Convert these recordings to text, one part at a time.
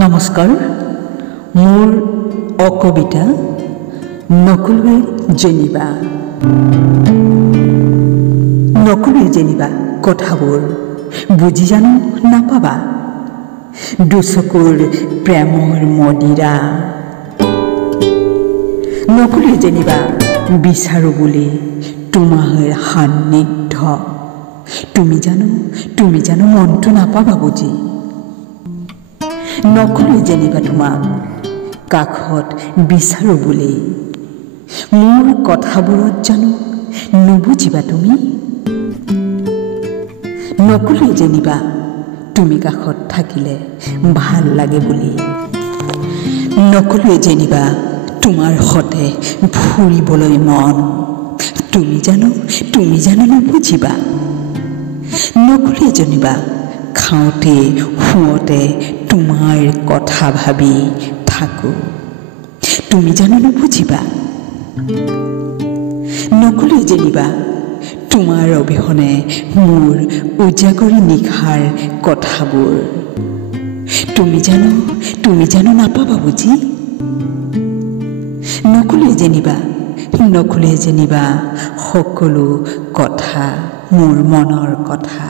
নমস্কাৰ মোৰ অকবিতা নকলুৱে জেনিবা কথাবোৰ বুজি জানো নাপাবা দুচকুৰ প্ৰেমৰ মদিৰা নকলুৱে জেনিবা বিচাৰো বুলি তোমাৰ সান্নিধ্য তুমি জানো মনটো নাপাবা বুজি নকলুৱে জেনিবা তোমাক কাষত বিচাৰো বুলি মোৰ কথাবোৰত জানো নুবুজিবা তুমি নকলুৱে জেনিবা তুমি কাষত থাকিলে ভাল লাগে বুলি নকলুৱে জেনিবা তোমাৰ সতে ফুৰিবলৈ মন তুমি জানো নুবুজিবা নকলুৱে জেনিবা খাওঁতে শুওঁতে তোমাৰ কথা ভাবি থাকো তুমি জানো নুবুজিবা নকলুৱে জেনিবা তোমাৰ অবিহনে মোৰ উজাগৰি নিশাৰ কথাবোৰ তুমি জানো নাপাবা বুজি নকলুৱে জেনিবা সকলো কথা মোৰ মনৰ কথা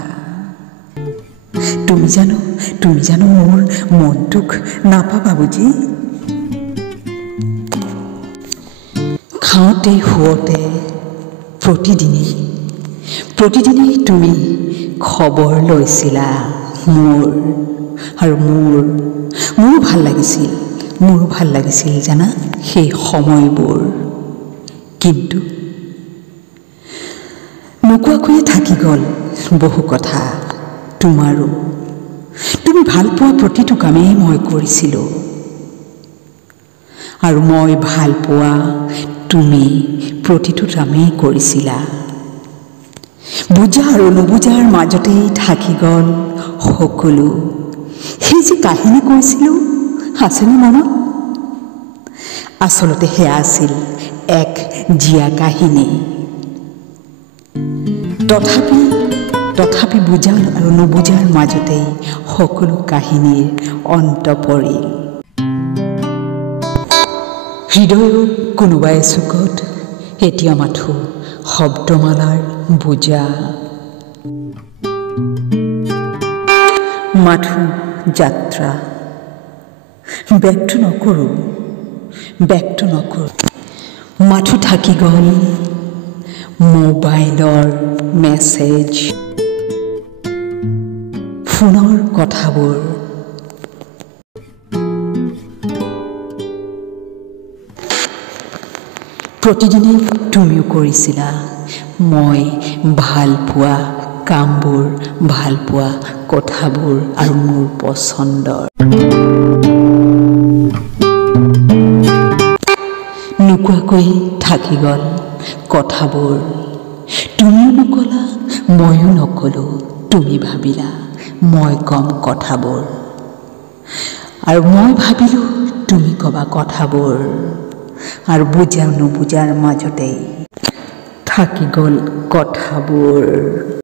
তুমি জানো মোৰ মনটোক নাপাবা বুজি খাওঁতে শুওঁতে প্ৰতিদিনেই তুমি খবৰ লৈছিলা মোৰো ভাল লাগিছিল জানা সেই সময়বোৰ কিন্তু নোকোৱাকৈয়ে থাকি গ'ল বহু কথা তোমাৰো তুমি ভাল পোৱা প্ৰতিটো কামেই মই কৰিছিলোঁ আৰু মই ভাল পোৱা তুমি প্ৰতিটো কামেই কৰিছিলা বুজা আৰু নুবুজাৰ মাজতেই থাকি গ'ল সকলো সেই যে কাহিনী কৈছিলোঁ আছেনে মনত আচলতে সেয়া আছিল এক জীয়া কাহিনী তথাপি বুজা আৰু নুবুজাৰ মাজতেই সকলো কাহিনীৰ অন্ত পৰিল হৃদয়ৰ কোনোবা এচুকত এতিয়া মাথো শব্দমালাৰ বুজা মাথো যাত্ৰা ব্যক্ত নকৰোঁ মাথো থাকি গ'ল মোবাইলৰ মেছেজ ফোনৰ কথাবোৰ প্ৰতিদিনে তুমিও কৰিছিলা মই ভাল পোৱা কামবোৰ ভাল পোৱা কথাবোৰ আৰু মোৰ পচন্দৰ নোকোৱাকৈ থাকি গ'ল কথাবোৰ তুমিও নকলা ময়ো নকলো তুমি ভাবিলা মই কম কথাবোৰ আৰু মই ভাবিলো তুমি কবা কথাবোৰ আৰু বুজা নুবুজাৰ মাজতেই থাকি গ'ল কথাবোৰ